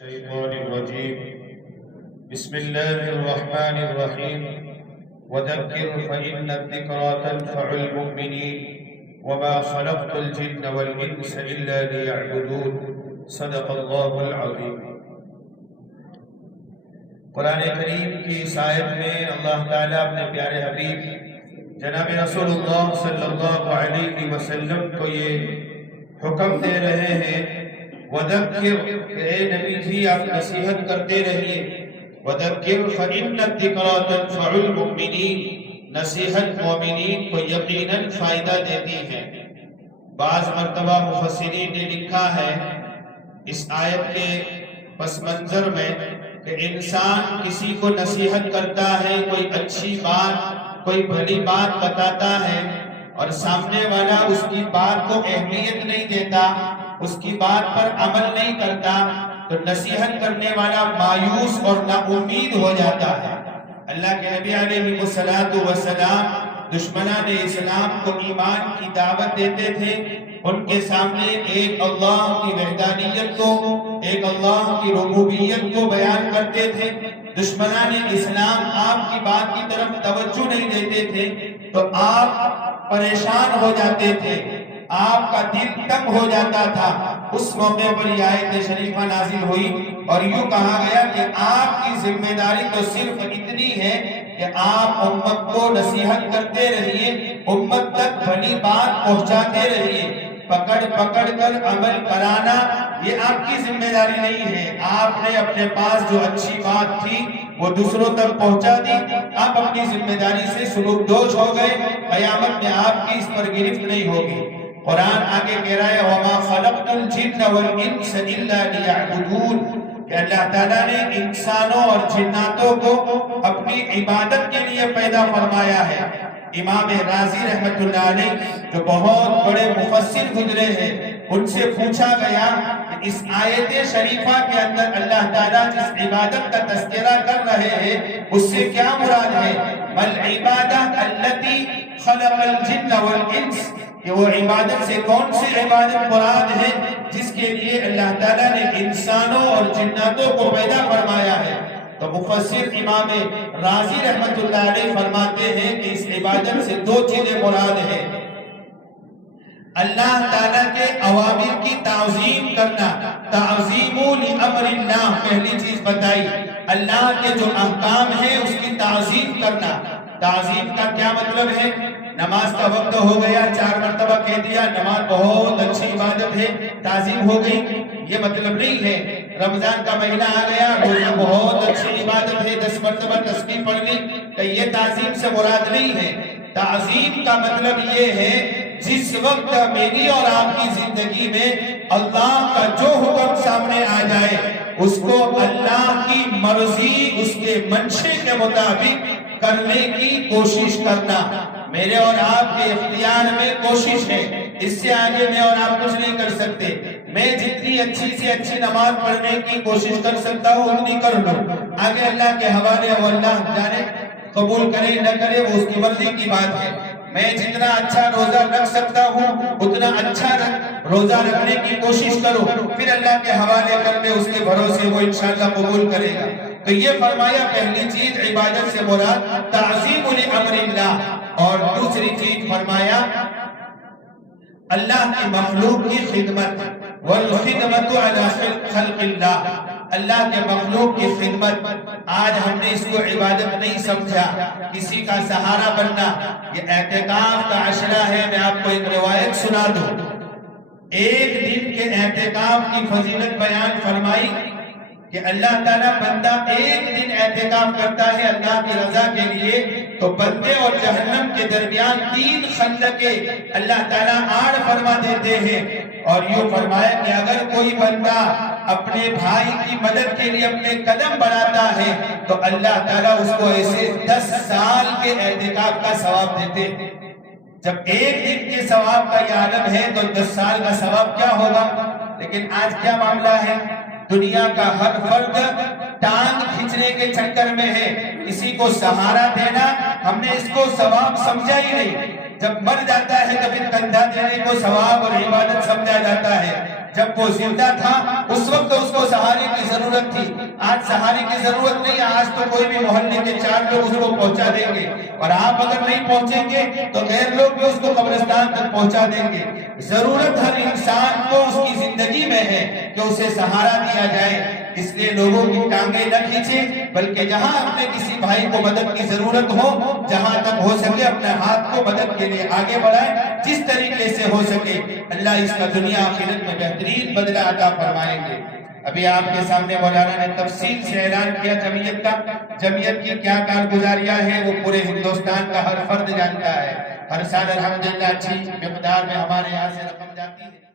الشيطان الرجيم بسم الله الرحمن الرحيم وذكر فإن الذكرى تنفع المؤمنين وما خلقت الجن والإنس إلا ليعبدون صدق الله العظيم۔ قرآن کریم کی اس آیت میں اللہ تعالیٰ اپنے پیارے حبیب جناب رسول اللہ صلی اللہ علیہ وسلم کو یہ حکم دے رہے ہیں وَذَكِّرْ، اے نبی جی آپ نصیحت کرتے رہیے، وَذَكِّرْ فَإِنَّ الذِّكْرَىٰ تَنفَعُ الْمُؤْمِنِينَ، نصیحت مومنین کو یقیناً فائدہ دیتی ہے۔ بعض مرتبہ مفسرین نے لکھا ہے اس آیت کے پس منظر میں کہ انسان کسی کو نصیحت کرتا ہے، کوئی اچھی بات، کوئی بھلی بات بتاتا ہے اور سامنے والا اس کی بات کو اہمیت نہیں دیتا، اس کی بات پر عمل نہیں کرتا، تو نصیحت کرنے والا مایوس اور نا امید ہو جاتا ہے۔ اللہ کے نبی علیہ السلام دشمنان اسلام کو ایمان کی دعوت دیتے تھے، ان کے سامنے ایک اللہ کی وحدانیت کو، ایک اللہ کی ربوبیت کو بیان کرتے تھے۔ دشمنان اسلام آپ کی بات کی طرف توجہ نہیں دیتے تھے تو آپ پریشان ہو جاتے تھے، آپ کا دل تنگ ہو جاتا تھا۔ اس موقع پر یہ آیت شریفہ نازل ہوئی اور یوں کہا گیا کہ آپ کی ذمہ داری تو صرف اتنی ہے کہ آپ امت کو نصیحت کرتے رہیے، امت تک بھلی بات پہنچاتے رہیے۔ پکڑ پکڑ کر عمل کرانا یہ آپ کی ذمہ داری نہیں ہے۔ آپ نے اپنے پاس جو اچھی بات تھی وہ دوسروں تک پہنچا دی، آپ اپنی ذمہ داری سے سلوک دوش ہو گئے، قیامت میں آپ کی اس پر گرفت نہیں ہوگی۔ قرآن آگے کہہ رہا ہے وَمَا خَلَقْتُ الْجِنَّ وَالْإِنسَ إِلَّا لِيَعْبُدُونَ، کہ اللہ تعالیٰ نے انسانوں اور جناتوں کو اپنی عبادت کے لیے پیدا فرمایا ہے۔ امام رازی رحمت اللہ علیہ جو بہت بڑے مفسر گزرے ہیں، ان سے پوچھا گیا کہ اس آیت شریفہ کے اندر اللہ تعالیٰ جس عبادت کا تذکرہ کر رہے ہیں اس سے کیا مراد ہے؟ وَالْعِبَادَةُ الَّتِي خَلَقَ الْجِنَّ وَالْإِنسَ، کہ وہ عبادت سے کون سی عبادت مراد ہے جس کے لیے اللہ تعالیٰ نے انسانوں اور جناتوں کو پیدا فرمایا ہے؟ تو مفسر امام رازی رحمت اللہ علیہ فرماتے ہیں کہ اس عبادت سے دو چیزیں مراد ہیں۔ اللہ تعالیٰ کے اوامر کی تعظیم کرنا، تعظیم لامر اللہ، پہلی چیز بتائی۔ اللہ کے جو احکام ہیں اس کی تعظیم کرنا۔ تعظیم کا کیا مطلب ہے؟ نماز کا وقت ہو گیا، 4 مرتبہ کہہ دیا نماز بہت اچھی عبادت ہے، تعظیم ہو گئی، یہ مطلب نہیں ہے۔ رمضان کا مہینہ آ گیا، روزہ بہت اچھی عبادت ہے، 10 مرتبہ تسبیح پڑھ لی، کہ یہ تعظیم سے مراد نہیں ہے۔ تعظیم کا مطلب یہ ہے جس وقت میری اور آپ کی زندگی میں اللہ کا جو حکم سامنے آ جائے اس کو اللہ کی مرضی، اس کے منشے کے مطابق کرنے کی کوشش کرنا۔ میرے اور آپ کے اختیار میں کوشش ہے، اس سے آگے میں اور آپ کچھ نہیں کر سکتے۔ میں جتنی اچھی سے اچھی نماز پڑھنے کی کوشش کر سکتا ہوں اتنی کر لوں، آگے اللہ کے حوالے، وہ اللہ جانے، قبول کرے نہ کرے وہ اس کی مرضی کی بات ہے۔ میں جتنا اچھا روزہ رکھ سکتا ہوں اتنا اچھا روزہ رکھنے کی کوشش کرو، پھر اللہ کے حوالے کر دے، اس کے بھروسے وہ انشاءاللہ قبول کرے گا۔ تو یہ فرمایا پہلی چیز عبادت سے مراد تعظیم لامر اللہ، اور دوسری چیز فرمایا اللہ کی مخلوق کی خدمت، والخدمت علی خلق اللہ، اللہ کے مخلوق کی خدمت۔ آج ہم نے اس کو عبادت نہیں سمجھا، کسی کا سہارا بننا۔ یہ اعتکاف کا عشرہ ہے، میں آپ کو ایک روایت سنا دوں۔ ایک دن کے اعتکاف کی فضیلت بیان فرمائی کہ اللہ تعالیٰ بندہ ایک دن اعتکاف کرتا ہے اللہ کی رضا کے لیے تو بندے اور جہنم کے درمیان 3 خندقیں اللہ تعالیٰ آڑ فرما دیتے ہیں۔ اور یوں فرمایا کہ اگر کوئی بندہ اپنے بھائی کی مدد کے لیے اپنے قدم بڑھاتا ہے تو اللہ تعالیٰ اس کو ایسے 10 سال کے اعتکاف کا ثواب دیتے ہیں۔ جب ایک دن کے ثواب کا یہ عالم ہے تو 10 سال کا ثواب کیا ہوگا؟ لیکن آج کیا معاملہ ہے؟ دنیا کا ہر فرد ٹانگ کھینچنے کے چکر میں ہے، کسی کو سہارا دینا ہم نے اس کو ثواب سمجھا ہی نہیں۔ جب مر جاتا ہے تو پھر کندھا دینے کو ثواب اور عبادت سمجھا جاتا ہے۔ جب وہ زندہ تھا اس وقت اس کو سہارے کی ضرورت ضرورت تھی، آج سہارے کی ضرورت نہیں ہے، آج تو کوئی بھی محلے کے 4 لوگ اس کو پہنچا دیں گے، اور آپ اگر نہیں پہنچیں گے تو غیر لوگ بھی اس کو قبرستان تک پہنچا دیں گے۔ ضرورت ہر انسان کو اس کی زندگی میں ہے کہ اسے سہارا دیا جائے، اس لیے لوگوں کی ٹانگیں نہ کھینچیں، بلکہ جہاں اپنے کسی بھائی کو مدد کی ضرورت ہو، جہاں تک ہو سکے اپنے ہاتھ کو مدد کے لیے آگے بڑھائیں، جس طریقے سے ہو سکے۔ اللہ اس کا دنیا آخرت میں بہترین بدلہ عطا فرمائیں گے۔ ابھی آپ کے سامنے مولانا نے تفصیل سے اعلان کیا جمعیت کا، جمعیت کی کیا کارگزاریاں ہیں وہ پورے ہندوستان کا ہر فرد جانتا ہے۔ ہر سال الحمدللہ اچھی مقدار میں ہمارے یہاں سے رقم جاتی ہے۔